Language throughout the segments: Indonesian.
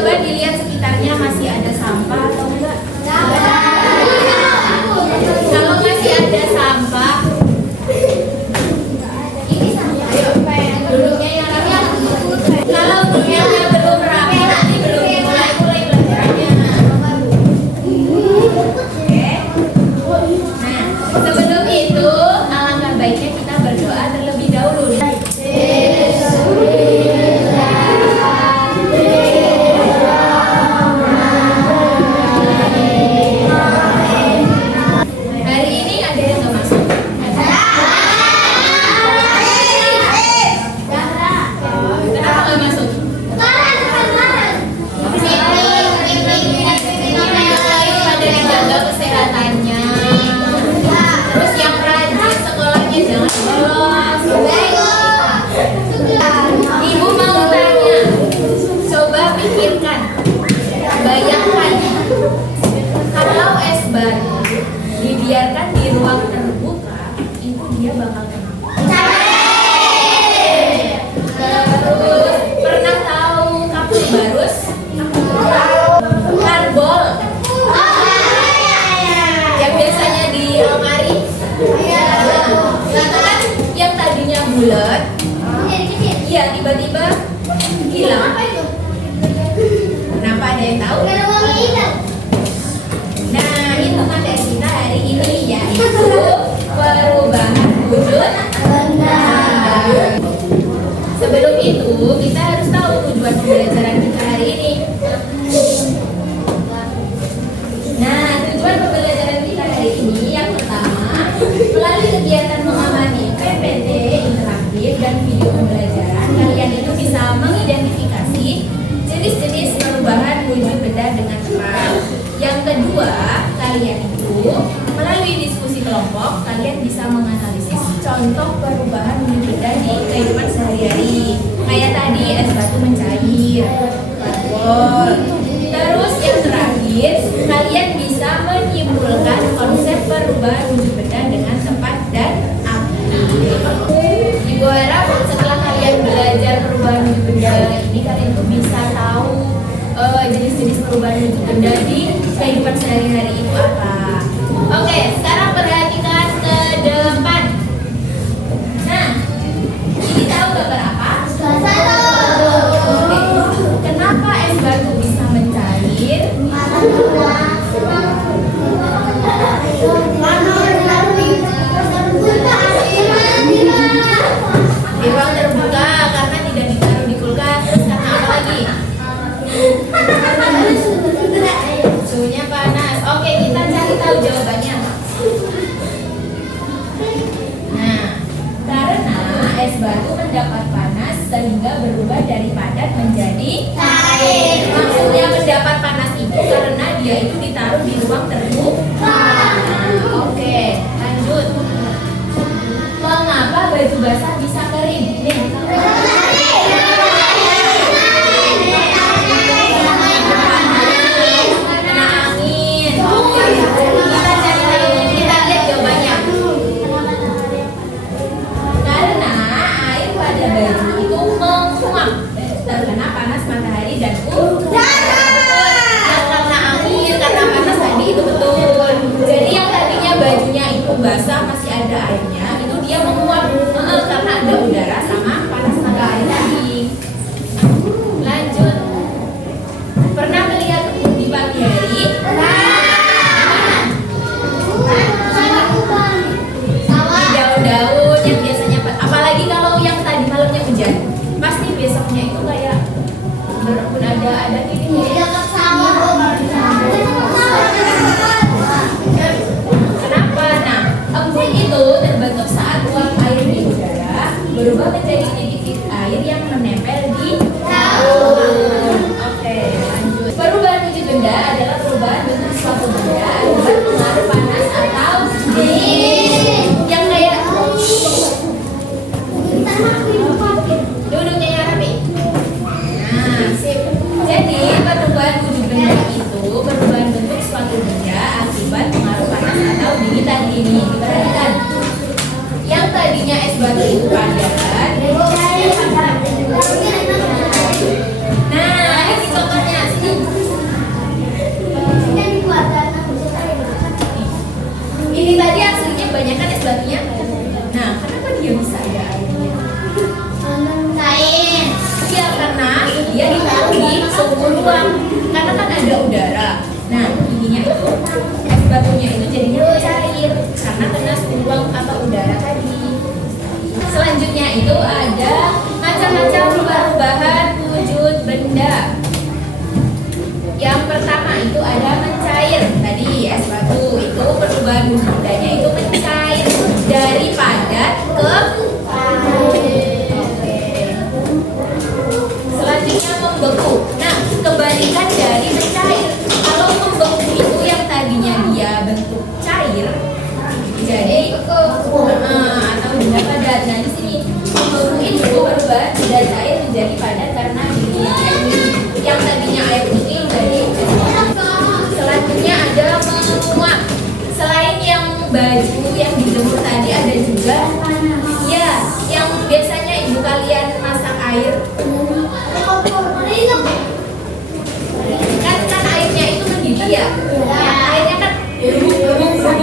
Coba dilihat sekitarnya masih ada sampah atau enggak? Kalau masih ada sampah, duduknya yang rapi. Kalau duduknya belum rapi, nanti belum mulai belajarnya. Oke. Nah, sebelum itu alangkah baiknya kita berdoa terlebih dahulu. Hari ini ada yang nggak masuk? Kenapa nggak masuk? Pada dijaga kesehatannya. Terus yang rajin sekolahnya jangan bolos. Ibu mau tanya, coba pikirkan, bayangkan kalau es batu dibiarkan di ruang terbuka, itu dia bakal kenapa? Terus pernah tahu kapur barus? Karbol yang biasanya di lemari. Itu kan yang tadinya bulat, iya tiba-tiba hilang. Kenapa, ada yang tahu? Nah, itu materi kita hari ini, yaitu perubahan wujud benda. Sebelum itu, kita harus tahu tujuan pembelajaran kita hari ini. Nah, tujuan pembelajaran kita hari ini yang pertama, melalui kegiatan mengamati PPT interaktif dan video pembelajaran, kalian itu bisa mengidentifikasi jenis-jenis perubahan wujud benda dengan tepat. Yang kedua, kalian itu melalui diskusi kelompok, kalian bisa menganalisis contoh perubahan wujud benda di kehidupan sehari-hari. Kayak tadi es batu mencair, karbol. Terus yang terakhir, kalian bisa menyimpulkan konsep perubahan wujud benda dengan tepat dan aktif. Ibu harap setelah kalian belajar perubahan wujud benda ini, kalian tuh bisa tahu jenis-jenis perubahan wujud benda di kehidupan sehari-hari itu apa. Oke, sekarang perhatikan ke depan. Nah, ini tahu gambar apa? Oke. Kenapa es batu bisa mencair? Di ruang terbuka karena tidak ditaruh di kulkas. Terus karena apa lagi? Suhunya panas. Oke, kita cari tahu jawabannya. Nah, karena es batu mendapat panas sehingga berubah dari padat menjadi cair. Maksudnya mendapat panas itu karena dia itu ditaruh di ruang terbuka. Oke, lanjut. Mengapa baju basah bisa kering? Nih, kena angin. Oke, kita cari tahu. Kita lihat jawabannya. Karena air pada baju itu menguap terkena panas matahari dan udara. Yang karena angin, karena panas tadi itu betul. Jadi yang tadinya bajunya itu basah masih ada airnya, itu dia menguap karena ada udara sama panas matahari tadi. Lanjut. Pernah melihat kebun di pagi hari? Di daun-daun yang biasanya, apalagi kalau yang tadi malamnya hujan, pasti besoknya itu kayak berembun, ada ini. Kenapa? Nah, embun itu terbentuk saat uap air di udara berubah menjadi titik-titik air yang menempel di daun. Oke, lanjut. Perubahan wujud benda adalah perubahan bentuk suatu benda akibat pengaruh panas atau dingin. Yang kayak duduknya yang rapi. Nah, sip. Jadi perubahan wujud benda itu perubahan bentuk suatu benda akibat pengaruh panas atau dingin tadi ini. Perhatikan. Yang tadinya es batu itu padat. Nah, ini contohnya. atau udara tadi. Selanjutnya itu ada macam-macam perubahan wujud benda. Yang pertama itu ada mencair. Tadi S1 itu perubahan wujud bendanya itu mencair dari padat ke selanjutnya membeku. Nah, kebalikan dari mencair. Kalau membeku itu yang tadinya dia bentuk cair, jadi atau benda padat. Nah, di sini membeku itu berubah dari cair menjadi padat karena ini yang tadinya air putih menjadi. Selanjutnya ada menguap. Selain yang baju yang dijemur tadi, ada juga ya yang biasanya ibu kalian masak air. Kan airnya itu mendidih ya. Airnya kan berubah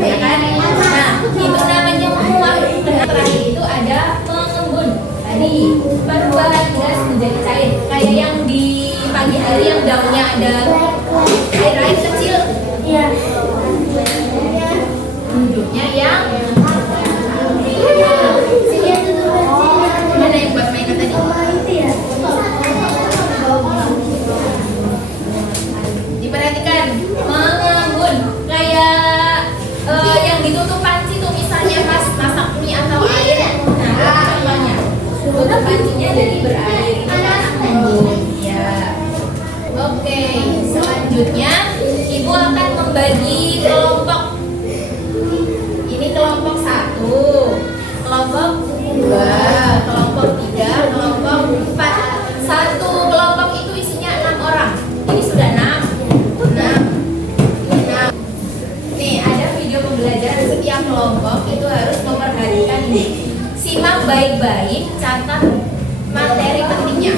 ya kan. Nah, itu namanya menguap. Terakhir itu ada mengembun. Tadi perubahan gas menjadi cair. Kayak yang di pagi hari yang daunnya ada air kecil. Wujudnya yang mana yang buat mainan tadi? Diperhatikan, mengembun kayak yang ditutup panci tuh misalnya pas masak mie atau air. Nah, contohnya tutup pancinya jadi berair. Mengembun. Ya. Oke, selanjutnya ibu akan membagi kelompok. Ini kelompok 1, kelompok 2, kelompok 3, kelompok 4. Satu kelompok itu isinya 6 orang. Ini sudah 6. Nih, ada video pembelajaran setiap kelompok itu harus memperhatikan ini. Simak baik-baik, catat materi pentingnya.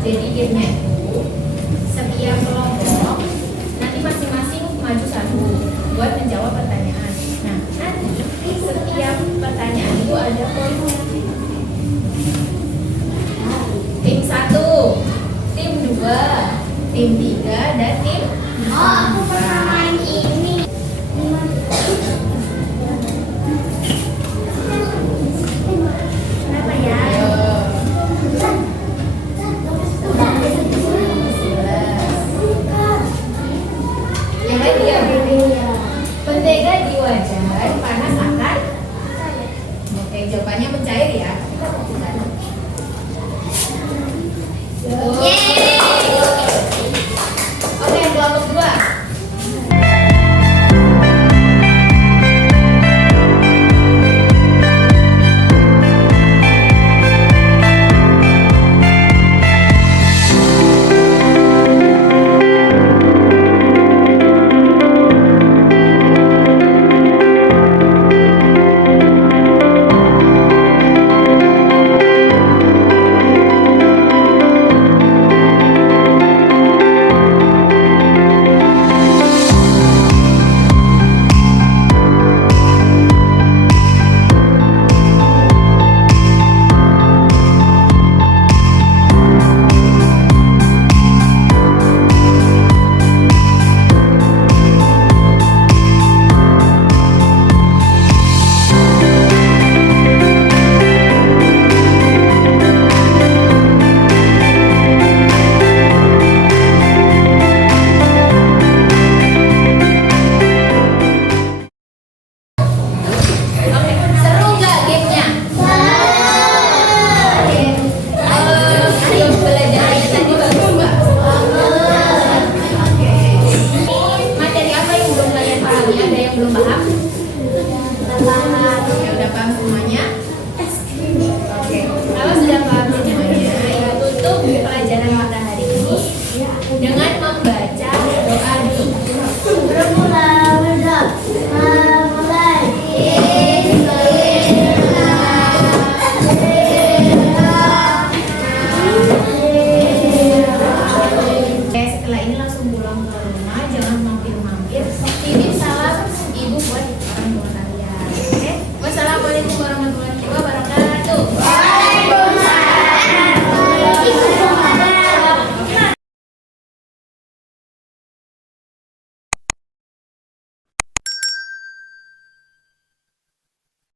Jadi gamenya itu setiap kelompok tiap pertanyaan itu ada poinnya. Tim 1, tim 2, tim 3, dan tim 4.